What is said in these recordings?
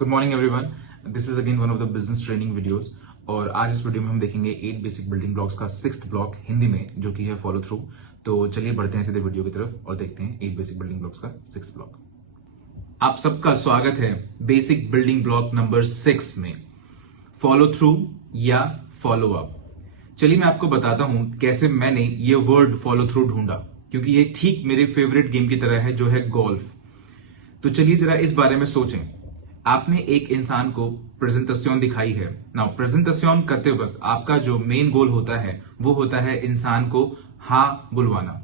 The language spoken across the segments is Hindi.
Good morning everyone, this is again one of the business training videos. और आज इस वीडियो में हम देखेंगे 8 बेसिक बिल्डिंग ब्लॉक्स का 6th ब्लॉक हिंदी में, जो कि है फॉलो थ्रू। तो चलिए बढ़ते हैं सीधे वीडियो की तरफ और देखते हैं 8 बेसिक बिल्डिंग ब्लॉक्स का 6th ब्लॉक। आप सबका स्वागत है बेसिक बिल्डिंग ब्लॉक नंबर 6 में, फॉलो थ्रू या फॉलो अप। चलिए मैं आपको बताता हूं कैसे मैंने ये वर्ड फॉलो थ्रू ढूंढा, क्योंकि ये ठीक मेरे फेवरेट गेम की तरह है जो है गोल्फ। तो चलिए जरा इस बारे में सोचें। आपने एक इंसान को प्रेजेंटेशन दिखाई है। नाउ प्रेजेंटेशन करते वक्त आपका जो मेन गोल होता है वो होता है इंसान को हाँ बुलवाना।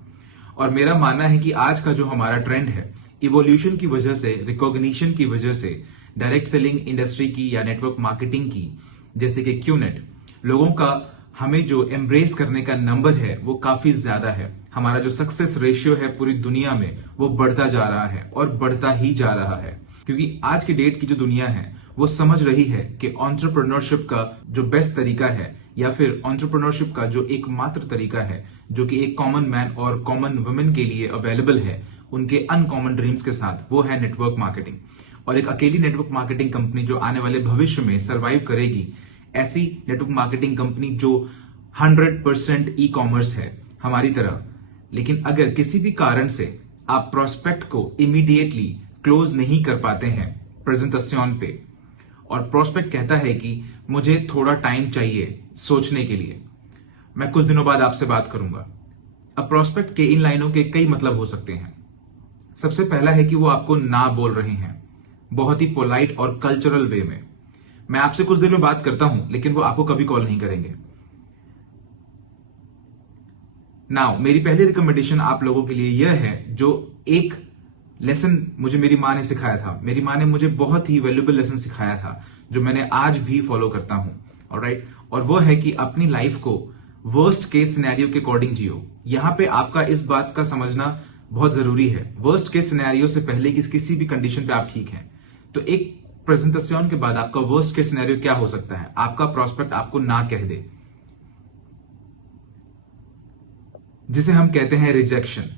और मेरा मानना है कि आज का जो हमारा ट्रेंड है, इवोल्यूशन की वजह से, रिकॉग्निशन की वजह से, डायरेक्ट सेलिंग इंडस्ट्री की या नेटवर्क मार्केटिंग की, जैसे कि क्यूनेट, लोगों का हमें जो एम्ब्रेस करने का नंबर है वो काफी ज्यादा है। हमारा जो सक्सेस रेशियो है पूरी दुनिया में वो बढ़ता जा रहा है और बढ़ता ही जा रहा है, क्योंकि आज की डेट की जो दुनिया है वो समझ रही है कि एंटरप्रेन्योरशिप का जो बेस्ट तरीका है, या फिर एंटरप्रेन्योरशिप का जो एकमात्र तरीका है जो कि एक कॉमन मैन और कॉमन वुमेन के लिए अवेलेबल है उनके अनकॉमन ड्रीम्स के साथ, वो है नेटवर्क मार्केटिंग। और एक अकेली नेटवर्क मार्केटिंग कंपनी जो आने वाले भविष्य में सर्वाइव करेगी, ऐसी नेटवर्क मार्केटिंग कंपनी जो 100% ई कॉमर्स है हमारी तरह। लेकिन अगर किसी भी कारण से आप प्रोस्पेक्ट को इमीडिएटली क्लोज नहीं कर पाते हैं प्रेजेंटेशन पे, और प्रोस्पेक्ट कहता है कि मुझे थोड़ा टाइम चाहिए सोचने के लिए, मैं कुछ दिनों बाद आपसे बात करूंगा। अब प्रोस्पेक्ट के इन लाइनों के कई मतलब हो सकते हैं। सबसे पहला है कि वो आपको ना बोल रहे हैं बहुत ही पोलाइट और कल्चरल वे में। मैं आपसे कुछ देर में बात करता हूं, लेकिन वो आपको कभी कॉल नहीं करेंगे। नाउ मेरी पहली रिकमेंडेशन आप लोगों के लिए यह है, जो एक लेसन मुझे मेरी माँ ने सिखाया था। मेरी माँ ने मुझे बहुत ही वैल्यूएबल लेसन सिखाया था जो मैंने आज भी फॉलो करता हूं। ऑलराइट, और वो है कि अपनी लाइफ को वर्स्ट केस सिनेरियो के अकॉर्डिंग जियो। यहां पे आपका इस बात का समझना बहुत जरूरी है, वर्स्ट केस सिनेरियो से पहले कि किसी भी कंडीशन पे आप ठीक हैं। तो एक प्रेजेंटेशन के बाद आपका वर्स्ट केस सिनेरियो क्या हो सकता है? आपका प्रोस्पेक्ट आपको ना कह दे, जिसे हम कहते हैं रिजेक्शन।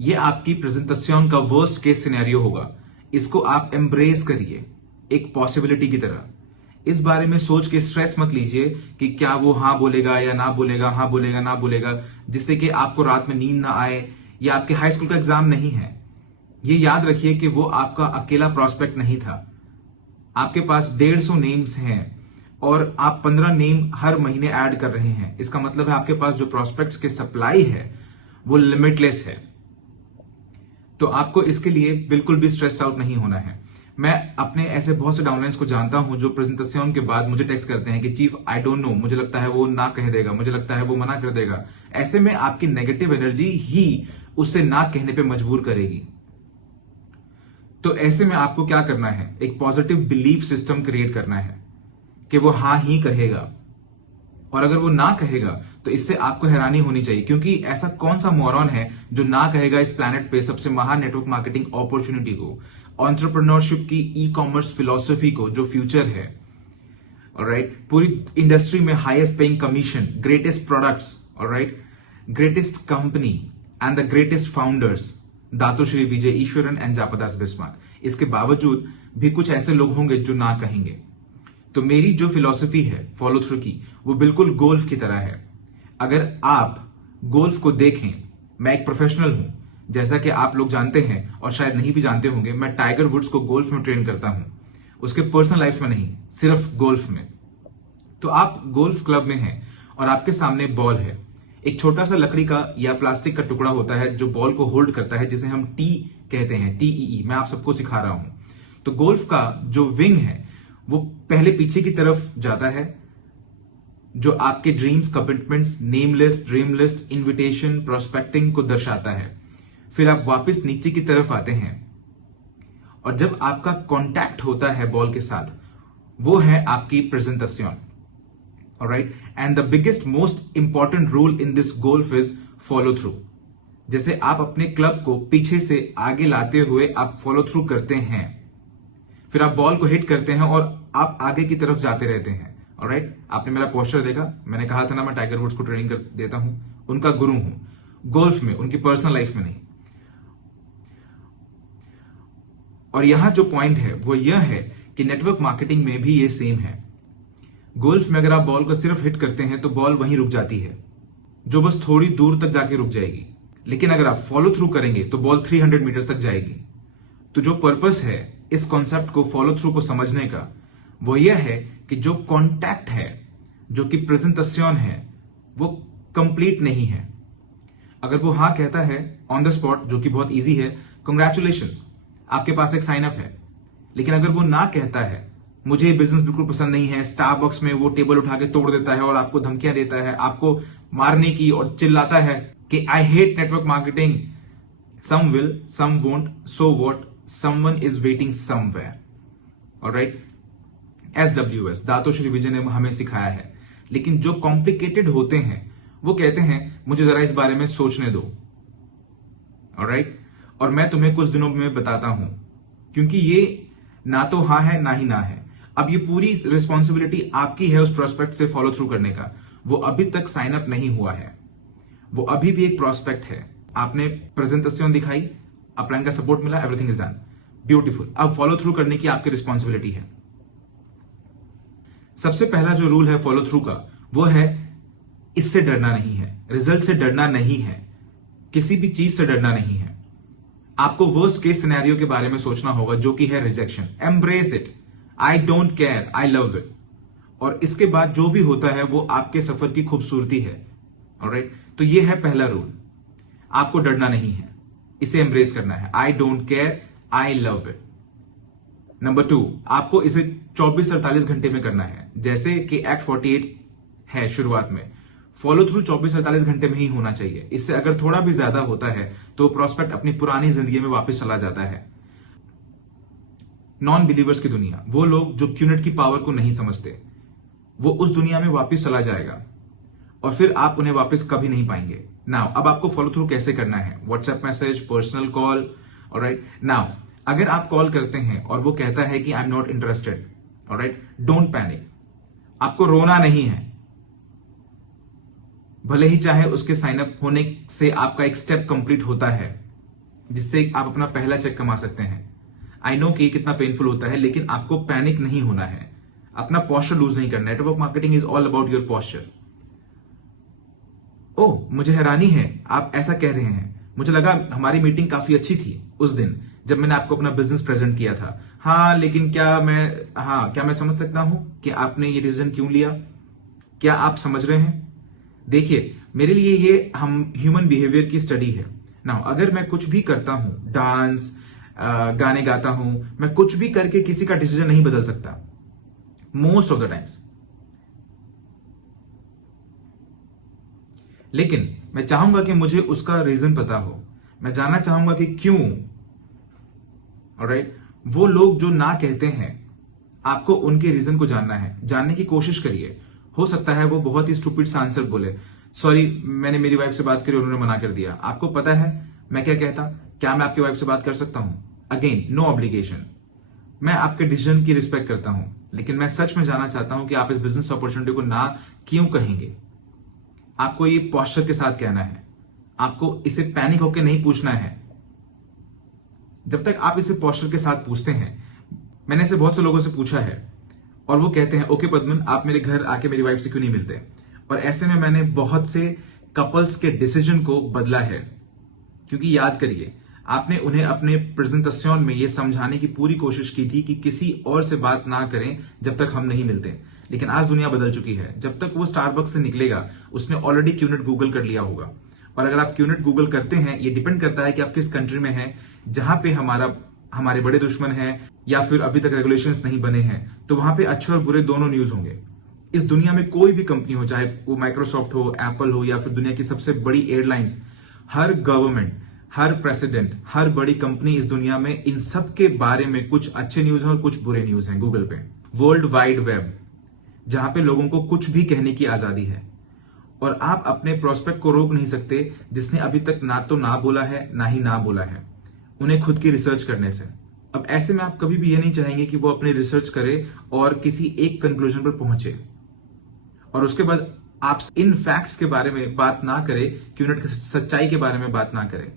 ये आपकी प्रेजेंटेशन का वर्स्ट केस सिनेरियो होगा। इसको आप एम्ब्रेस करिए एक पॉसिबिलिटी की तरह। इस बारे में सोच के स्ट्रेस मत लीजिए कि क्या वो हाँ बोलेगा या ना बोलेगा, हाँ बोलेगा ना बोलेगा, जिससे कि आपको रात में नींद ना आए। या आपके हाई स्कूल का एग्जाम नहीं है। ये याद रखिए कि वो आपका अकेला प्रोस्पेक्ट नहीं था। आपके पास 150 नेम्स हैं और आप 15 नेम हर महीने ऐड कर रहे हैं। इसका मतलब है आपके पास जो प्रोस्पेक्ट्स के सप्लाई है वो लिमिटलेस है। तो आपको इसके लिए बिल्कुल भी स्ट्रेस्ड आउट नहीं होना है। मैं अपने ऐसे बहुत से डाउनलाइंस को जानता हूं जो प्रेजेंटेशन के बाद मुझे टेक्स्ट करते हैं कि चीफ आई डोंट नो, मुझे लगता है वो ना कह देगा, मुझे लगता है वो मना कर देगा। ऐसे में आपकी नेगेटिव एनर्जी ही उसे ना कहने पे मजबूर करेगी। तो ऐसे में आपको क्या करना है, एक पॉजिटिव बिलीफ सिस्टम क्रिएट करना है कि वो हाँ ही कहेगा। और अगर वो ना कहेगा तो इससे आपको हैरानी होनी चाहिए, क्योंकि ऐसा कौन सा मोरॉन है जो ना कहेगा इस प्लैनेट पे सबसे महान नेटवर्क मार्केटिंग अपॉर्चुनिटी को, एंटरप्रेन्योरशिप की, ई कॉमर्स फिलॉसफी को, जो फ्यूचर है। ऑलराइट, पूरी इंडस्ट्री में highest paying commission, greatest products, alright, greatest company and the greatest founders, Dato Sri Vijay Eswaran and जापदास बिस्मार्क। इसके बावजूद भी कुछ ऐसे लोग होंगे जो ना कहेंगे। तो मेरी जो फिलॉसफी है फॉलो थ्रू की, वो बिल्कुल गोल्फ की तरह है। अगर आप गोल्फ को देखें, मैं एक प्रोफेशनल हूं, जैसा कि आप लोग जानते हैं और शायद नहीं भी जानते होंगे। मैं टाइगर वुड्स को गोल्फ में ट्रेन करता हूं, उसके पर्सनल लाइफ में नहीं, सिर्फ गोल्फ में। तो आप गोल्फ क्लब में हैं और आपके सामने बॉल है। एक छोटा सा लकड़ी का या प्लास्टिक का टुकड़ा होता है जो बॉल को होल्ड करता है, जिसे हम टी कहते हैं, TEE। मैं आप सबको सिखा रहा हूं। तो गोल्फ का जो विंग है वो पहले पीछे की तरफ जाता है, जो आपके dreams, commitments, name list, dream list, invitation, prospecting को दर्शाता है। फिर आप वापस नीचे की तरफ आते हैं और जब आपका कांटेक्ट होता है बॉल के साथ, वो है आपकी presentation. Alright, and the biggest most important rule in this golf is follow through. जैसे आप अपने क्लब को पीछे से आगे लाते हुए आप फॉलो थ्रू करते हैं, फिर आप बॉल को हिट करते हैं और आप आगे की तरफ जाते रहते हैं। ऑलराइट, आपने मेरा पोस्टर देखा, मैंने कहा था ना मैं टाइगर वुड्स को ट्रेनिंग कर देता हूं, उनका गुरु हूं गोल्फ में, उनकी पर्सनल लाइफ में नहीं। और यहां जो पॉइंट है वो यह है कि नेटवर्क मार्केटिंग में भी ये सेम है। गोल्फ में अगर आप बॉल को सिर्फ हिट करते हैं तो बॉल वहीं रुक जाती है, जो बस थोड़ी दूर तक जाके रुक जाएगी। लेकिन अगर आप फॉलो थ्रू करेंगे तो बॉल 300 मीटर्स तक जाएगी। तो जो पर्पस है इस कॉन्सेप्ट को फॉलो थ्रू को समझने का, वो यह है कि जो कॉन्टैक्ट है, जो कि प्रेजेंटेशन है, वो कंप्लीट नहीं है। अगर वो हाँ कहता है ऑन द स्पॉट, जो कि बहुत इजी है, कंग्रेचुलेशंस, आपके पास एक साइन अप है। लेकिन अगर वो ना कहता है मुझे ये बिजनेस बिल्कुल पसंद नहीं है, स्टारबक्स में वो टेबल उठा के तोड़ देता है और आपको धमकियां देता है, आपको मारने की, और चिल्लाता है कि I hate network marketing, some will some won't, so what, someone is waiting somewhere. Alright, SWS Dato Sri Vijay ने हमें सिखाया है। लेकिन जो कॉम्प्लिकेटेड होते हैं वो कहते हैं मुझे जरा इस बारे में सोचने दो। ऑलराइट, और मैं तुम्हें कुछ दिनों में बताता हूं, क्योंकि ये ना तो हाँ है ना ही ना है। अब ये पूरी रिस्पॉन्सिबिलिटी आपकी है उस प्रोस्पेक्ट से फॉलो थ्रू करने का। वो अभी तक साइन अप नहीं हुआ है, वो अभी भी एक प्रोस्पेक्ट है। आपने प्रेजेंटेशन दिखाई, अपलाइन का सपोर्ट मिला, एवरीथिंग इज डन, ब्यूटीफुल। अब फॉलो थ्रू करने की आपकी रिस्पॉन्सिबिलिटी है। सबसे पहला जो रूल है फॉलो थ्रू का, वो है इससे डरना नहीं है, रिजल्ट से डरना नहीं है, किसी भी चीज से डरना नहीं है। आपको वर्स्ट केस सिनेरियो के बारे में सोचना होगा, जो कि है rejection. Embrace it, I don't care, I love it. और इसके बाद जो भी होता है वो आपके सफर की खूबसूरती है। ऑलराइट, तो ये है पहला रूल, आपको डरना नहीं है, इसे एम्ब्रेस करना है। I don't care, I love it. Number 2, आपको इसे 24-48 घंटे में करना है, जैसे कि एक्ट 48 है शुरुआत में। फॉलो थ्रू 24-48 घंटे में ही होना चाहिए। इससे अगर थोड़ा भी ज्यादा होता है तो प्रोस्पेक्ट अपनी पुरानी जिंदगी में वापस चला जाता है। नॉन बिलीवर्स की दुनिया, वो लोग जो क्यूनेट की पावर को नहीं समझते, वो उस दुनिया में वापस चला जाएगा और फिर आप उन्हें वापस कभी नहीं पाएंगे। नाउ अब आपको फॉलो थ्रू कैसे करना है? WhatsApp message, personal call. Alright, now अगर आप कॉल करते हैं और वो कहता है कि I am not interested, alright, don't panic. आपको रोना नहीं है, भले ही चाहे उसके साइन अप होने से आपका एक स्टेप कंप्लीट होता है, जिससे आप अपना पहला चेक कमा सकते हैं। आई नो कि कितना पेनफुल होता है, लेकिन आपको पैनिक नहीं होना है, अपना पोस्चर लूज नहीं करना। Network marketing is all about your posture. Oh, मुझे हैरानी है आप ऐसा कह रहे हैं, मुझे लगा हमारी मीटिंग काफी अच्छी थी उस दिन जब मैंने आपको अपना बिजनेस प्रेजेंट किया था। हाँ, लेकिन क्या मैं समझ सकता हूं कि आपने ये डिसीजन क्यों लिया? क्या आप समझ रहे हैं? देखिए, मेरे लिए ये हम ह्यूमन बिहेवियर की स्टडी है ना। अगर मैं कुछ भी करता हूं, डांस, गाने गाता हूं, मैं कुछ भी करके किसी का डिसीजन नहीं बदल सकता मोस्ट ऑफ द टाइम्स। लेकिन मैं चाहूंगा कि मुझे उसका रीजन पता हो, मैं जानना चाहूंगा कि क्यों। ऑलराइट, वो लोग जो ना कहते हैं, आपको उनके रीजन को जानना है, जानने की कोशिश करिए। हो सकता है वो बहुत ही स्टूपिड सा आंसर बोले, सॉरी मैंने मेरी वाइफ से बात करी, उन्होंने मना कर दिया। आपको पता है मैं क्या कहता? क्या मैं आपकी वाइफ से बात कर सकता हूं? Again, no obligation. मैं आपके डिसीजन की रिस्पेक्ट करता हूं, लेकिन मैं सच में जानना चाहता हूं कि आप इस बिजनेस अपॉर्चुनिटी को ना क्यों कहेंगे। आपको ये पोस्चर के साथ कहना है, आपको इसे पैनिक होकर नहीं पूछना है। जब तक आप इसे पोस्चर के साथ पूछते हैं, मैंने इसे बहुत से लोगों से पूछा है और वो कहते हैं ओके पद्मन, आप मेरे घर आके मेरी वाइफ से क्यों नहीं मिलते? और ऐसे में मैंने बहुत से कपल्स के डिसीजन को बदला है, क्योंकि याद करिए, आपने उन्हें अपने प्रेजेंटेशन में यह समझाने की पूरी कोशिश की थी कि किसी और से बात ना करें जब तक हम नहीं मिलते। लेकिन आज दुनिया बदल चुकी है। जब तक वो स्टारबक्स से निकलेगा, उसने ऑलरेडी क्यूनेट गूगल कर लिया होगा। और अगर आप क्यूनेट गूगल करते हैं, ये डिपेंड करता है कि आप किस कंट्री में हैं, जहां पे हमारे बड़े दुश्मन हैं या फिर अभी तक रेगुलेशंस नहीं बने हैं, तो वहां पे अच्छे और बुरे दोनों न्यूज होंगे। इस दुनिया में कोई भी कंपनी हो, चाहे वो माइक्रोसॉफ्ट हो, एप्पल हो, या फिर दुनिया की सबसे बड़ी एयरलाइंस, हर गवर्नमेंट, हर प्रेसिडेंट, हर बड़ी कंपनी इस दुनिया में, इन सब के बारे में कुछ अच्छे न्यूज हैं और कुछ बुरे न्यूज हैं। गूगल पे वर्ल्ड वाइड वेब, जहां पे लोगों को कुछ भी कहने की आजादी है, और आप अपने प्रोस्पेक्ट को रोक नहीं सकते जिसने अभी तक ना तो ना बोला है ना ही ना बोला है, उन्हें खुद की रिसर्च करने से। अब ऐसे में आप कभी भी ये नहीं चाहेंगे कि वो अपनी रिसर्च करे और किसी एक कंक्लूजन पर पहुंचे, और उसके बाद आप इन फैक्ट्स के बारे में बात ना करें, क्यूनेट की सच्चाई के बारे में बात ना करें।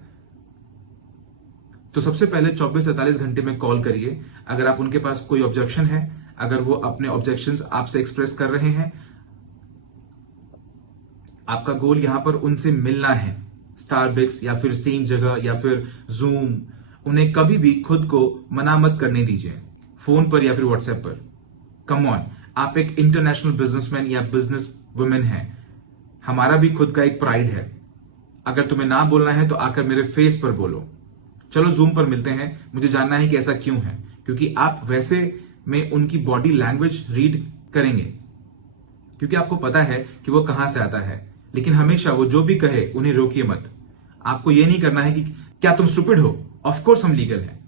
तो सबसे पहले 24-48 घंटे में कॉल करिए। अगर आप उनके पास कोई ऑब्जेक्शन है, अगर वो अपने ऑब्जेक्शंस आपसे एक्सप्रेस कर रहे हैं, आपका गोल यहां पर उनसे मिलना है, स्टारबक्स या फिर सेम जगह या फिर जूम, उन्हें कभी भी खुद को मना मत करने दीजिए, फोन पर या फिर व्हाट्सएप पर। कम ऑन, आप एक इंटरनेशनल बिजनेसमैन या बिजनेस वुमेन हैं, हमारा भी खुद का एक प्राइड है। अगर तुम्हें ना बोलना है तो आकर मेरे फेस पर बोलो। चलो जूम पर मिलते हैं, मुझे जानना है कि ऐसा क्यों है, क्योंकि आप वैसे में उनकी बॉडी लैंग्वेज रीड करेंगे, क्योंकि आपको पता है कि वो कहां से आता है। लेकिन हमेशा वो जो भी कहे उन्हें रोकिए मत। आपको ये नहीं करना है कि क्या तुम स्टूपिड हो, ऑफ कोर्स हम लीगल हैं,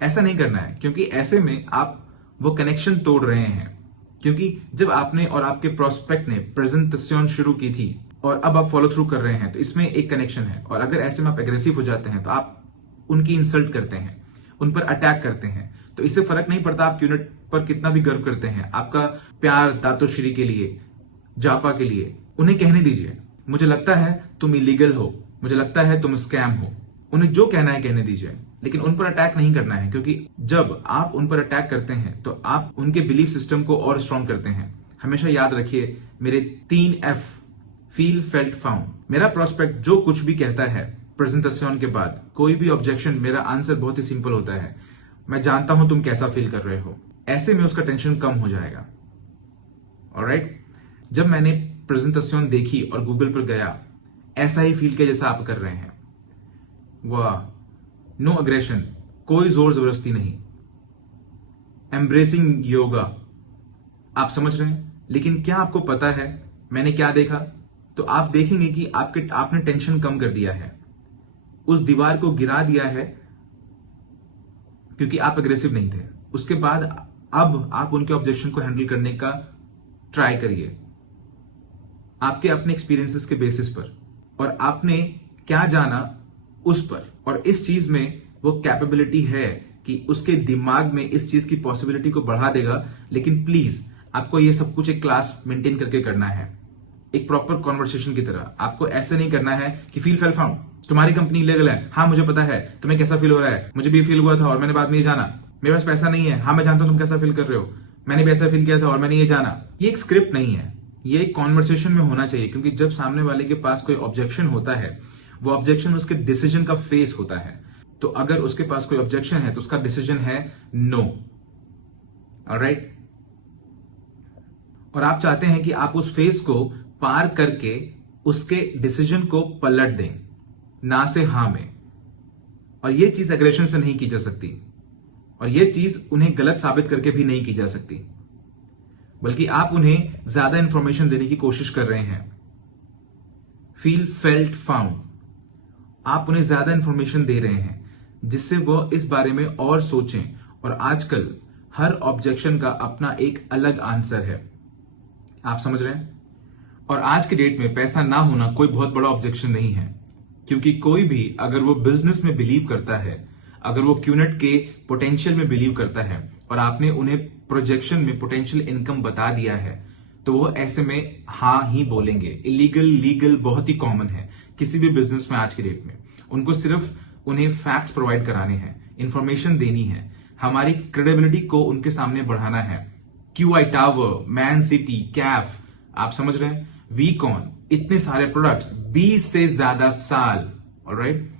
ऐसा नहीं करना है, क्योंकि ऐसे में आप वो कनेक्शन तोड़ रहे हैं। क्योंकि जब आपने और आपके प्रोस्पेक्ट ने प्रेजेंटेशन शुरू की थी और अब आप फॉलो थ्रू कर रहे हैं, तो इसमें एक कनेक्शन है। और अगर ऐसे में आप एग्रेसिव हो जाते हैं तो आप उनकी इंसल्ट करते हैं, उन पर अटैक करते हैं। तो इससे फर्क नहीं पड़ता आप यूनिट पर कितना भी गर्व करते हैं, आपका प्यार दातोश्री के लिए, जापा के लिए, उन्हें कहने दीजिए मुझे लगता है तुम इलीगल हो, मुझे लगता है तुम स्कैम हो। उन्हें जो कहना है कहने दीजिए, लेकिन उन पर अटैक नहीं करना है, क्योंकि जब आप उन पर अटैक करते हैं तो आप उनके बिलीफ सिस्टम को और स्ट्रॉन्ग करते हैं। हमेशा याद रखिए मेरे 3 F, फील, फेल्ट, फाउंड। मेरा प्रोस्पेक्ट जो कुछ भी कहता है प्रेजेंटेशन के बाद, कोई भी ऑब्जेक्शन, मेरा आंसर बहुत ही सिंपल होता है, मैं जानता हूं तुम कैसा फील कर रहे हो। ऐसे में उसका टेंशन कम हो जाएगा। ऑलराइट, जब मैंने प्रेजेंटेशन देखी और गूगल पर गया, ऐसा ही फील किया जैसा आप कर रहे हैं। वाह, नो अग्रेशन, कोई जोर जबरदस्ती नहीं, एम्ब्रेसिंग योगा, आप समझ रहे हैं। लेकिन क्या आपको पता है मैंने क्या देखा? तो आप देखेंगे कि आपने टेंशन कम कर दिया है, उस दीवार को गिरा दिया है, क्योंकि आप अग्रेसिव नहीं थे। उसके बाद अब आप उनके ऑब्जेक्शन को हैंडल करने का ट्राई करिए, आपके अपने एक्सपीरियंसेस के बेसिस पर, और आपने क्या जाना उस पर। और इस चीज में वो कैपेबिलिटी है कि उसके दिमाग में इस चीज की पॉसिबिलिटी को बढ़ा देगा। लेकिन प्लीज आपको ये सब कुछ एक क्लास मेंटेन करके करना है, एक प्रॉपर कॉन्वर्सेशन की तरह। आपको ऐसे नहीं करना है कि फील, फेल, फाउंड, तुम्हारी कंपनी इलीगल है, हाँ मुझे पता है, तुम्हें कैसा फील हो रहा है, मुझे भी फील हुआ था और मैंने बाद में ये जाना, मेरे पास पैसा नहीं है, हाँ मैं जानता हूं तुम कैसा फील कर रहे हो, मैंने भी ऐसा फील किया था और मैंने ये जाना। ये एक स्क्रिप्ट नहीं है, ये एक कॉन्वर्सेशन में होना चाहिए। क्योंकि जब सामने वाले के पास कोई ऑब्जेक्शन होता है, वो ऑब्जेक्शन उसके डिसीजन का फेस होता है। तो अगर उसके पास कोई ऑब्जेक्शन है तो उसका डिसीजन है नो। ऑलराइट, और आप चाहते हैं कि आप उस फेस को पार करके उसके डिसीजन को पलट दें, ना से हां में। और यह चीज एग्रेशन से नहीं की जा सकती, और यह चीज उन्हें गलत साबित करके भी नहीं की जा सकती, बल्कि आप उन्हें ज्यादा इंफॉर्मेशन देने की कोशिश कर रहे हैं। फील, फेल्ट, फाउंड, आप उन्हें ज्यादा इंफॉर्मेशन दे रहे हैं जिससे वो इस बारे में और सोचें। और आजकल हर ऑब्जेक्शन का अपना एक अलग आंसर है, आप समझ रहे हैं। और आज के डेट में पैसा ना होना कोई बहुत बड़ा ऑब्जेक्शन नहीं है, क्योंकि कोई भी अगर वो बिजनेस में बिलीव करता है, अगर वो क्यूनेट के पोटेंशियल में बिलीव करता है और आपने उन्हें प्रोजेक्शन में पोटेंशियल इनकम बता दिया है, तो वो ऐसे में हाँ ही बोलेंगे। इलीगल, लीगल बहुत ही कॉमन है किसी भी बिजनेस में आज के डेट में। उनको सिर्फ उन्हें फैक्ट्स प्रोवाइड कराने हैं, इंफॉर्मेशन देनी है, हमारी क्रेडिबिलिटी को उनके सामने बढ़ाना है। QI tower, man city, Kaif, आप समझ रहे हैं, वीकॉन, इतने सारे प्रोडक्ट्स, 20 से ज्यादा साल। ऑलराइट,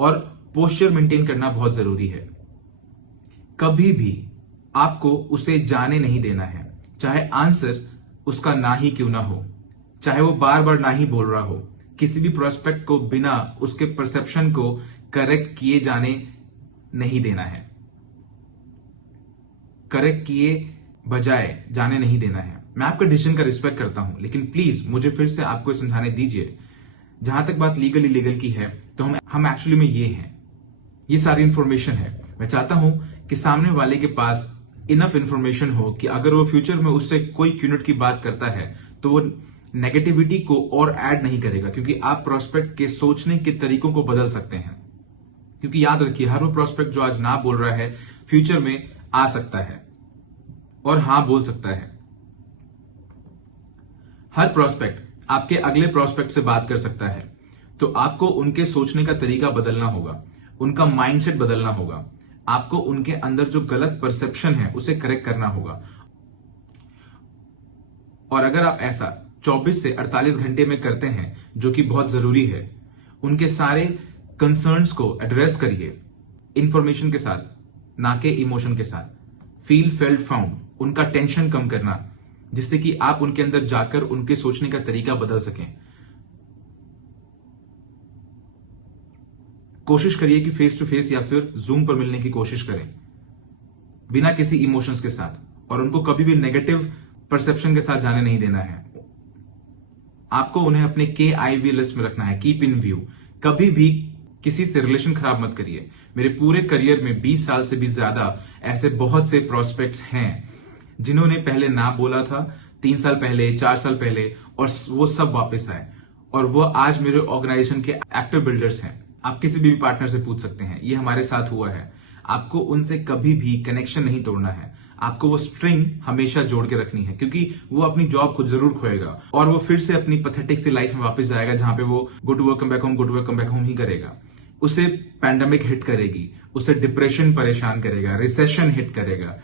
और पोस्चर मेंटेन करना बहुत जरूरी है। कभी भी आपको उसे जाने नहीं देना है, चाहे आंसर उसका ना ही क्यों ना हो, चाहे वो बार बार ना ही बोल रहा हो। किसी भी प्रोस्पेक्ट को बिना उसके परसेप्शन को करेक्ट किए जाने नहीं देना है, करेक्ट किए बजाय जाने नहीं देना है। मैं आपका डिसीजन का रिस्पेक्ट करता हूं, लेकिन प्लीज मुझे फिर से आपको समझाने दीजिए। जहां तक बात लीगल इलीगल की है, तो हम एक्चुअली में ये हैं, ये सारी इंफॉर्मेशन है। मैं चाहता हूं कि सामने वाले के पास इनफ इंफॉर्मेशन हो कि अगर वो फ्यूचर में उससे कोई यूनिट की बात करता है तो वो नेगेटिविटी को और ऐड नहीं करेगा, क्योंकि आप प्रोस्पेक्ट के सोचने के तरीकों को बदल सकते हैं। क्योंकि याद रखिए, हर वो प्रोस्पेक्ट जो आज ना बोल रहा है, फ्यूचर में आ सकता है और हां बोल सकता है। हर प्रोस्पेक्ट आपके अगले प्रोस्पेक्ट से बात कर सकता है, तो आपको उनके सोचने का तरीका बदलना होगा। उनका माइंडसेट बदलना होगा। आपको उनके अंदर जो गलत परसेप्शन है उसे करेक्ट करना होगा। और अगर आप ऐसा 24 से 48 घंटे में करते हैं, जो कि बहुत जरूरी है, उनके सारे कंसर्न्स को एड्रेस करिए इंफॉर्मेशन के साथ, ना के इमोशन के साथ। फील फेल्ट फाउंड, उनका टेंशन कम करना, जिससे कि आप उनके अंदर जाकर उनके सोचने का तरीका बदल सकें। कोशिश करिए कि फेस टू फेस या फिर जूम पर मिलने की कोशिश करें, बिना किसी इमोशंस के साथ, और उनको कभी भी नेगेटिव परसेप्शन के साथ जाने नहीं देना है। आपको उन्हें अपने KIV लिस्ट में रखना है, कीप इन व्यू। कभी भी किसी से रिलेशन खराब मत करिए। मेरे पूरे करियर में 20 साल से भी ज्यादा ऐसे बहुत से प्रोस्पेक्ट्स हैं जिन्होंने पहले ना बोला था 3 साल पहले, 4 साल पहले, और वो सब वापस आए, और वो आज मेरे ऑर्गेनाइजेशन के एक्टिव बिल्डर्स हैं। आप किसी भी पार्टनर से पूछ सकते हैं, ये हमारे साथ हुआ है। आपको उनसे कभी भी कनेक्शन नहीं तोड़ना है, आपको वो स्ट्रिंग हमेशा जोड़ के रखनी है, क्योंकि वो अपनी जॉब को जरूर खोएगा और वो फिर से अपनी पैथेटिक सी लाइफ में वापस जाएगा, जहां पे वो go to work come back home, go to work come back home ही करेगा। उसे पैंडेमिक हिट करेगी, उसे डिप्रेशन परेशान करेगा, रिसेशन हिट करेगा।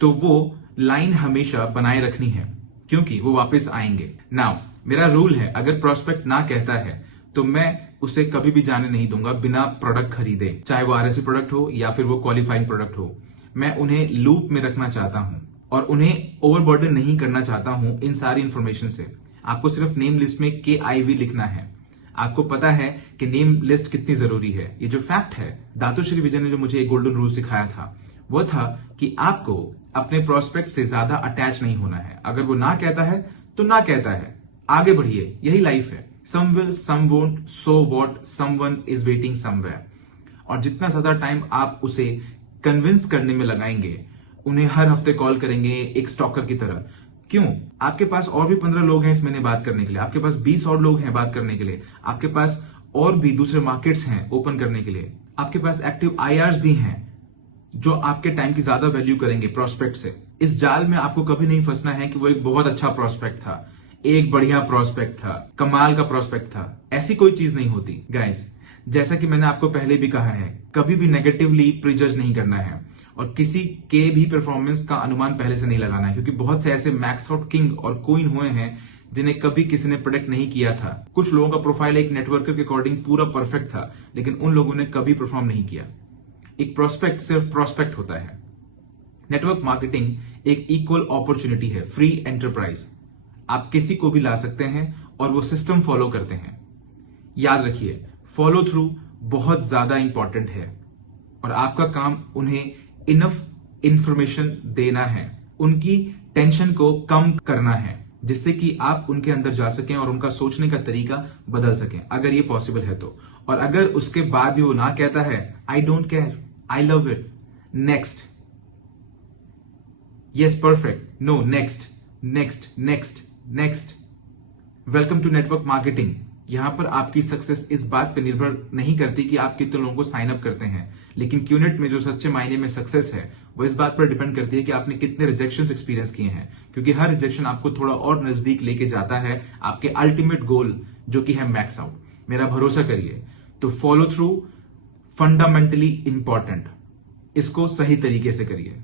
तो वो लाइन हमेशा बनाए रखनी है, क्योंकि वो वापस आएंगे। नाउ मेरा रूल है, अगर प्रोस्पेक्ट ना कहता है तो मैं उसे कभी भी जाने नहीं दूंगा बिना प्रोडक्ट खरीदे, चाहे वो RSE प्रोडक्ट हो या फिर वो क्वालिफाइंग प्रोडक्ट हो। मैं उन्हें लूप में रखना चाहता हूं और उन्हें ओवरबर्डन नहीं करना चाहता हूं इन सारी इंफॉर्मेशन से। आपको सिर्फ नेम लिस्ट में KIV लिखना है। आपको पता है कि नेम लिस्ट कितनी जरूरी है। ये जो फैक्ट है, दातुश्री विजय ने जो मुझे एक गोल्डन रूल सिखाया था, वो था कि आपको अपने प्रोस्पेक्ट से ज्यादा अटैच नहीं होना है। अगर वो ना कहता है तो ना कहता है, आगे बढ़िए, यही लाइफ है। Some will, some won't, so what, someone is waiting somewhere। और जितना ज्यादा टाइम आप उसे कन्विंस करने में लगाएंगे, उन्हें हर हफ्ते कॉल करेंगे एक स्टॉकर की तरह। क्यों? आपके पास और भी 15 लोग हैं इस महीने बात करने के लिए, आपके पास 20 और लोग हैं बात करने के लिए, आपके पास और भी दूसरे मार्केट्स हैं ओपन करने के लिए, आपके पास एक्टिव IRs भी हैं जो आपके टाइम की ज्यादा वैल्यू करेंगे प्रोस्पेक्ट से। इस जाल में आपको कभी नहीं फंसना है कि वो एक बहुत अच्छा प्रोस्पेक्ट था, एक बढ़िया प्रोस्पेक्ट था, कमाल का प्रोस्पेक्ट था। ऐसी कोई चीज नहीं होती गाइस। जैसा कि मैंने आपको पहले भी कहा है, कभी भी नेगेटिवली प्रीजज नहीं करना है और किसी के भी परफॉर्मेंस का अनुमान पहले से नहीं लगाना है, क्योंकि बहुत से ऐसे मैक्स आउट किंग और क्वीन हुए हैं जिन्हें कभी किसी ने प्रेडिक्ट नहीं किया था। कुछ लोगों का प्रोफाइल एक नेटवर्कर के अकॉर्डिंग पूरा परफेक्ट था, लेकिन उन लोगों ने कभी परफॉर्म नहीं किया। एक प्रोस्पेक्ट सिर्फ प्रोस्पेक्ट होता है। नेटवर्क मार्केटिंग एक इक्वल अपॉर्चुनिटी है, फ्री एंटरप्राइज। आप किसी को भी ला सकते हैं और वो सिस्टम फॉलो करते हैं। याद रखिए, फॉलो थ्रू बहुत ज्यादा इंपॉर्टेंट है और आपका काम उन्हें इनफ इंफॉर्मेशन देना है, उनकी टेंशन को कम करना है, जिससे कि आप उनके अंदर जा सकें और उनका सोचने का तरीका बदल सकें, अगर ये पॉसिबल है तो। और अगर उसके बाद भी वो ना कहता है, I don't care, I love it, next, yes perfect, no next, next, next, next. Welcome to network marketing. यहां पर आपकी सक्सेस इस बात पर निर्भर नहीं करती कि आप कितने लोगों को साइन अप करते हैं, लेकिन क्यूनेट में जो सच्चे मायने में सक्सेस है वो इस बात पर डिपेंड करती है कि आपने कितने रिजेक्शंस एक्सपीरियंस किए हैं, क्योंकि हर रिजेक्शन आपको थोड़ा और नजदीक लेके जाता है आपके अल्टीमेट गोल, जो कि है मैक्स आउट। मेरा भरोसा करिए। तो फॉलो थ्रू फंडामेंटली इंपॉर्टेंट, इसको सही तरीके से करिए।